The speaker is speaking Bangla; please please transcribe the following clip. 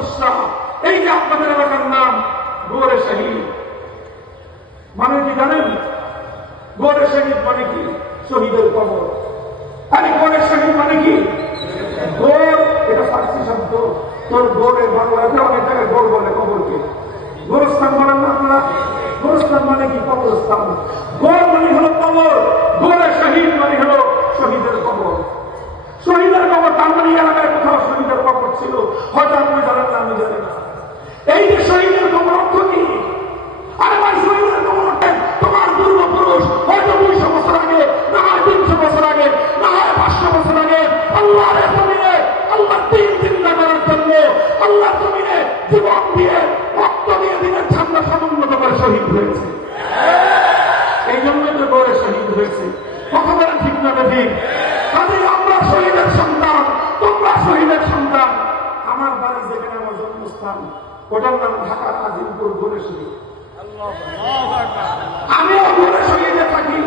মানুষরা এই যে আপনাদের এলাকার নাম গোরে শহীদ মানে কি জানেন? গোরে শহীদ মানে কি? শহীদের কবর। আরে গোরে শহীদ মানে কি? গোর এটা ফার্সি শব্দ। তোর গোরে বাংলাতে অনেক জায়গায় গোর বলে কবরকে। গোরস্থান বলেন না আপনারা? গোরস্থান মানে কি? কবরস্থান। গোর মানে হলো কবর, গোরে শহীদ মানে হলো শহীদের কবর। শহীদের কবর তার মানে এলাকায় কোথাও শহীদের কবর ছিল, হয়তো আপনি জানেন না, আমি জানি না। এই যে শহীদের কবর অর্থ কি? আরে ভাই, শহীদের কবর তোমার পূর্বপুরুষ হয়তো 200 বছর আগে, না হয় 300 বছর আগে, না হয় 500 বছর আগে আল্লাহর জমিনে আল্লাহর দ্বীন জিন্দা করার জন্য আল্লাহর জমিনে জীবন দিয়ে রক্ত দিয়ে দিনের ঠান্ডা সমুন্নত করে শহীদ হয়েছে। এই জন্যই তো গোরে শহীদ হয়েছে। কথা বলেন ঠিক না বেঠিক? কাজেই আমরা শহীদের সন্তান, তোমরা শহীদের সন্তান। আমার বাড়ি যেখানে আমার জন্মস্থান, ওটার নাম ঢাকার আজিমপুর গোরে শহীদ। আমিও গোরে শহীদে থাকি।